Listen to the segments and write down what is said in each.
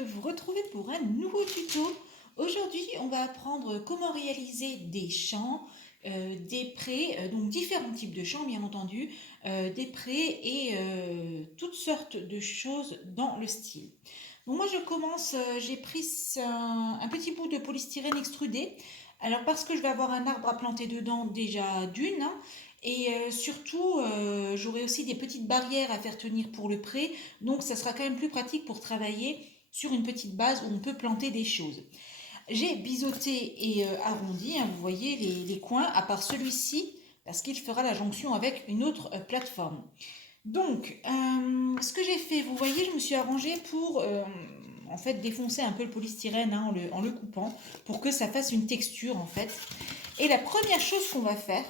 de vous retrouver pour un nouveau tuto. Aujourd'hui, on va apprendre comment réaliser des champs, des prés, donc différents types de champs bien entendu, des prés et toutes sortes de choses dans le style. Donc moi je commence, j'ai pris un petit bout de polystyrène extrudé. Alors parce que je vais avoir un arbre à planter dedans déjà d'une, hein, et surtout j'aurai aussi des petites barrières à faire tenir pour le pré, donc ça sera quand même plus pratique pour travailler sur une petite base où on peut planter des choses. J'ai biseauté et arrondi, hein, vous voyez les coins, à part celui-ci, parce qu'il fera la jonction avec une autre plateforme. Donc, ce que j'ai fait, vous voyez, je me suis arrangée pour en fait défoncer un peu le polystyrène, hein, en le coupant, pour que ça fasse une texture en fait. Et la première chose qu'on va faire,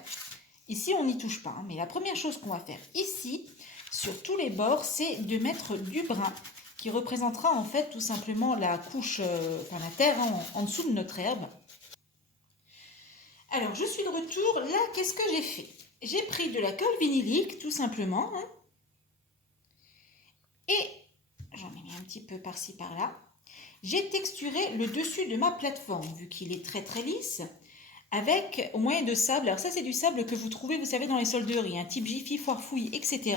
ici on n'y touche pas, hein, mais la première chose qu'on va faire ici, sur tous les bords, c'est de mettre du brun, qui représentera en fait tout simplement la couche, enfin la terre, hein, en dessous de notre herbe. Alors je suis de retour, là qu'est-ce que j'ai fait? J'ai pris de la colle vinylique tout simplement, hein, et j'en ai mis un petit peu par-ci par-là. J'ai texturé le dessus de ma plateforme, vu qu'il est très très lisse, avec au moyen de sable. Alors ça c'est du sable que vous trouvez, vous savez, dans les solderies, un type Jiffy, Foirefouille, etc.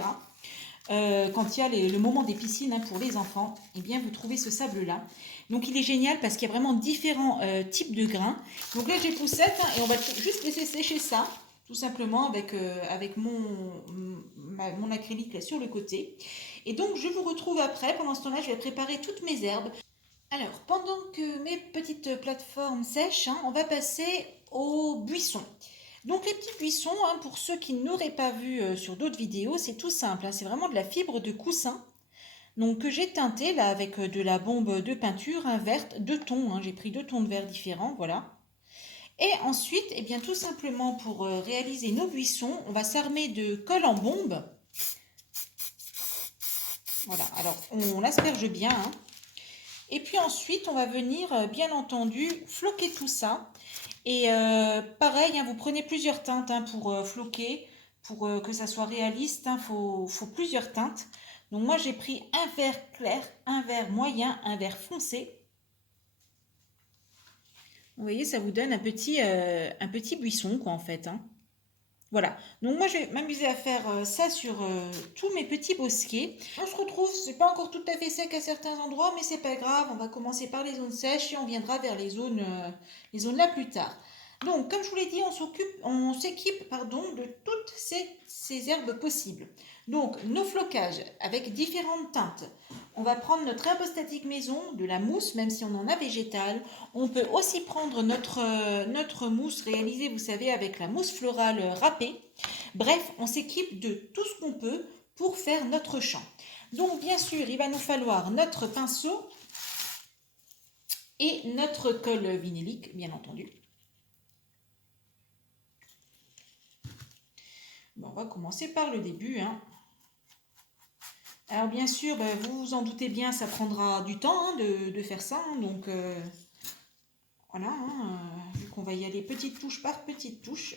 Quand il y a le moment des piscines, hein, pour les enfants, eh bien vous trouvez ce sable-là. Donc il est génial parce qu'il y a vraiment différents types de grains. Donc là j'ai poussette, hein, et on va juste laisser sécher ça, tout simplement avec mon acrylique là sur le côté. Et donc je vous retrouve après. Pendant ce temps-là, je vais préparer toutes mes herbes. Alors, pendant que mes petites plateformes sèchent, hein, on va passer aux buissons. Donc les petits buissons, hein, pour ceux qui n'auraient pas vu sur d'autres vidéos, c'est tout simple, hein, c'est vraiment de la fibre de coussin. Donc que j'ai teinté là avec de la bombe de peinture, hein, verte, deux tons, hein, j'ai pris deux tons de vert différents, voilà. Et ensuite, eh bien tout simplement pour réaliser nos buissons, on va s'armer de colle en bombe. Voilà, alors on l'asperge bien, hein. Et puis ensuite, on va venir, bien entendu, floquer tout ça. Et pareil, hein, vous prenez plusieurs teintes, hein, pour floquer, pour que ça soit réaliste. Il faut plusieurs teintes. Donc moi, j'ai pris un vert clair, un vert moyen, un vert foncé. Vous voyez, ça vous donne un petit buisson, quoi, en fait, hein. Voilà, donc moi je vais m'amuser à faire ça sur tous mes petits bosquets. On se retrouve, c'est pas encore tout à fait sec à certains endroits, mais c'est pas grave, on va commencer par les zones sèches et on viendra vers les zones là plus tard. Donc, comme je vous l'ai dit, on s'équipe, pardon, de toutes ces herbes possibles. Donc, nos flocages avec différentes teintes. On va prendre notre herbe statique maison, de la mousse, même si on en a végétale. On peut aussi prendre notre mousse réalisée, vous savez, avec la mousse florale râpée. Bref, on s'équipe de tout ce qu'on peut pour faire notre champ. Donc, bien sûr, il va nous falloir notre pinceau et notre colle vinylique, bien entendu. Bon, on va commencer par le début, hein. Alors bien sûr, vous vous en doutez bien, ça prendra du temps, hein, de faire ça, hein, donc voilà, hein, vu qu'on va y aller petite touche par petite touche,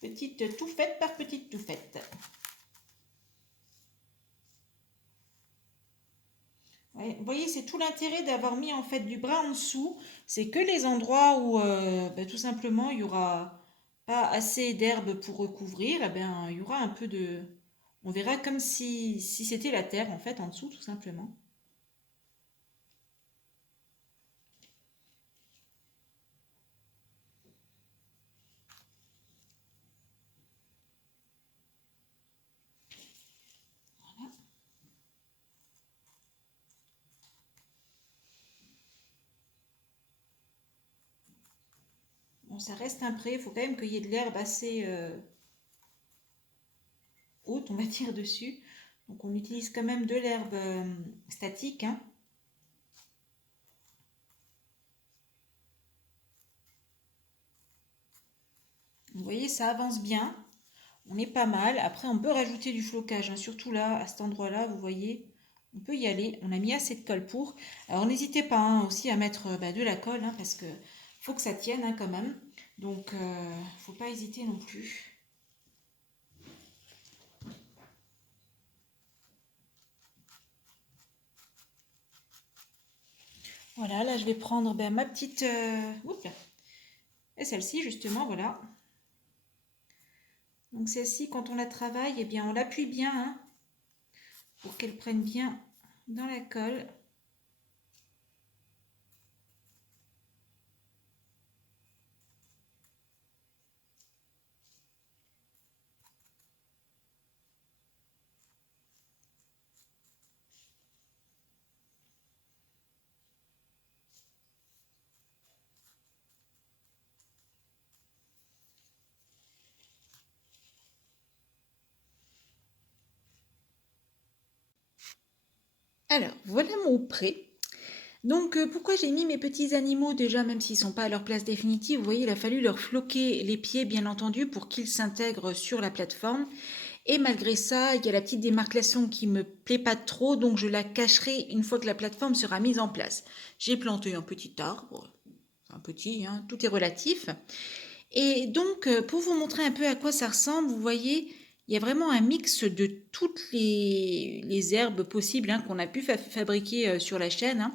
petite touffette par petite touffette. Ouais, vous voyez, c'est tout l'intérêt d'avoir mis en fait du brun en dessous, c'est que les endroits où tout simplement il y aura pas assez d'herbe pour recouvrir, eh bien, il y aura un peu de... On verra comme si c'était la terre en fait en dessous tout simplement. Bon, ça reste un pré, il faut quand même qu'il y ait de l'herbe assez haute, on va dire, dessus. Donc on utilise quand même de l'herbe statique, hein. Vous voyez, ça avance bien. On est pas mal. Après, on peut rajouter du flocage, hein, surtout là, à cet endroit-là, vous voyez. On peut y aller. On a mis assez de colle pour. Alors n'hésitez pas, hein, aussi à mettre de la colle, hein, parce que faut que ça tienne, hein, quand même. Donc, faut pas hésiter non plus. Voilà, là je vais prendre ma petite... oups là. Et celle-ci justement, voilà. Donc celle-ci, quand on la travaille, eh bien on l'appuie bien hein, pour qu'elle prenne bien dans la colle. Alors, voilà mon prêt. Donc, pourquoi j'ai mis mes petits animaux déjà, même s'ils ne sont pas à leur place définitive, vous voyez, il a fallu leur floquer les pieds, bien entendu, pour qu'ils s'intègrent sur la plateforme. Et malgré ça, il y a la petite démarcation qui me plaît pas trop, donc je la cacherai une fois que la plateforme sera mise en place. J'ai planté un petit arbre, un petit, hein, tout est relatif. Et donc, pour vous montrer un peu à quoi ça ressemble, vous voyez, il y a vraiment un mix de toutes les herbes possibles hein, qu'on a pu fabriquer sur la chaîne. Hein.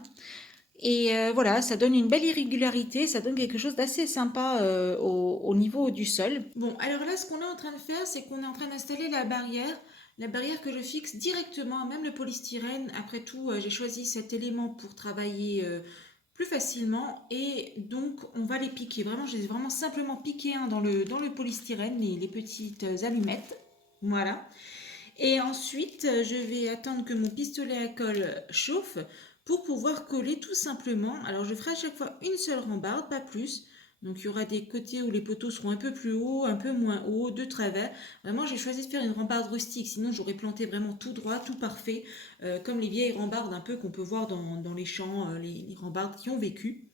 Et voilà, ça donne une belle irrégularité, ça donne quelque chose d'assez sympa au niveau du sol. Bon, alors là, ce qu'on est en train de faire, c'est qu'on est en train d'installer la barrière que je fixe directement, même le polystyrène. Après tout, j'ai choisi cet élément pour travailler plus facilement et donc on va les piquer. Vraiment, j'ai vraiment simplement piqué dans le polystyrène, les petites allumettes. Voilà. Et ensuite, je vais attendre que mon pistolet à colle chauffe pour pouvoir coller tout simplement. Alors, je ferai à chaque fois une seule rambarde, pas plus. Donc, il y aura des côtés où les poteaux seront un peu plus hauts, un peu moins hauts, de travers. Vraiment, j'ai choisi de faire une rambarde rustique, sinon j'aurais planté vraiment tout droit, tout parfait, comme les vieilles rambardes un peu qu'on peut voir dans les champs, les rambardes qui ont vécu.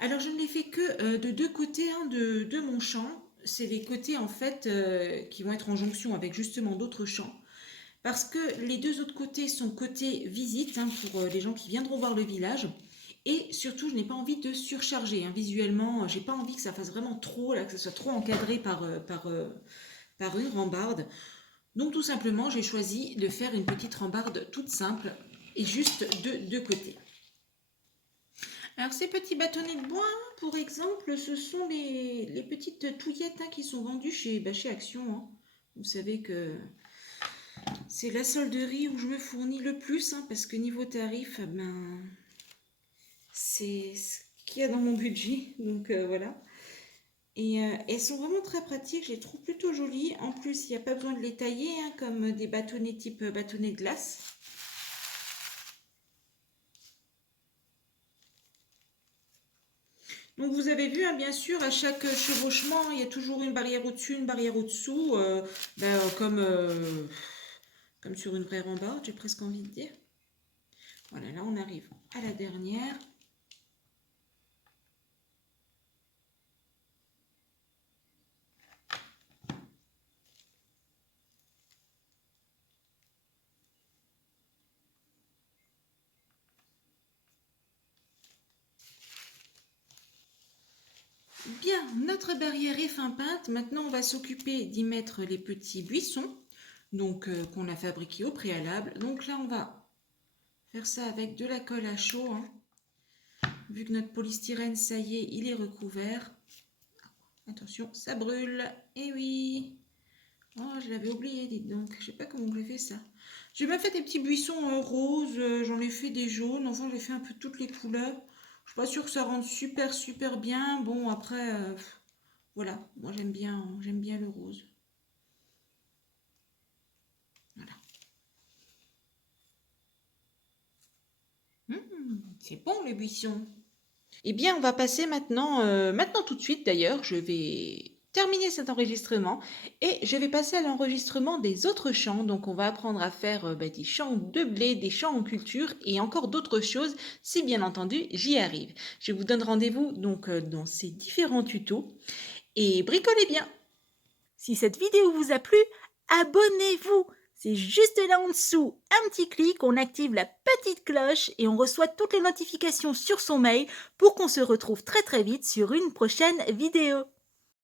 Alors, je ne l'ai fait que de deux côtés hein, de mon champ. C'est les côtés en fait qui vont être en jonction avec justement d'autres champs. Parce que les deux autres côtés sont côté visite hein, pour les gens qui viendront voir le village. Et surtout, je n'ai pas envie de surcharger hein, visuellement. J'ai pas envie que ça fasse vraiment trop, là, que ça soit trop encadré par une rambarde. Donc tout simplement, j'ai choisi de faire une petite rambarde toute simple et juste de deux côtés. Alors ces petits bâtonnets de bois, pour exemple, ce sont les petites touillettes hein, qui sont vendues chez Action. Hein. Vous savez que c'est la solderie où je me fournis le plus, hein, parce que niveau tarif, c'est ce qu'il y a dans mon budget. Donc voilà. Et elles sont vraiment très pratiques, je les trouve plutôt jolies. En plus, il n'y a pas besoin de les tailler, hein, comme des bâtonnets type bâtonnet de glace. Donc vous avez vu, hein, bien sûr, à chaque chevauchement, il y a toujours une barrière au-dessus, une barrière au-dessous, comme sur une vraie rambarde, j'ai presque envie de dire. Voilà, là on arrive à la dernière. Bien, notre barrière est fin peinte. Maintenant, on va s'occuper d'y mettre les petits buissons donc qu'on a fabriqués au préalable. Donc là, on va faire ça avec de la colle à chaud. Hein. Vu que notre polystyrène, ça y est, il est recouvert. Attention, ça brûle. Eh oui. Oh, je l'avais oublié, dites donc. Je sais pas comment j'ai fait ça. J'ai même fait des petits buissons roses. J'en ai fait des jaunes. Enfin, j'ai fait un peu toutes les couleurs. Je suis pas sûre que ça rende super bien. Bon, après, voilà. Moi, j'aime bien le rose. Voilà. C'est bon, le buisson. Eh bien, on va passer maintenant tout de suite d'ailleurs, je vais terminer cet enregistrement et je vais passer à l'enregistrement des autres champs. Donc, on va apprendre à faire des champs de blé, des champs en culture et encore d'autres choses, si bien entendu j'y arrive. Je vous donne rendez-vous donc dans ces différents tutos et bricolez bien. Si cette vidéo vous a plu, abonnez-vous. C'est juste là en dessous, un petit clic, on active la petite cloche et on reçoit toutes les notifications sur son mail pour qu'on se retrouve très vite sur une prochaine vidéo.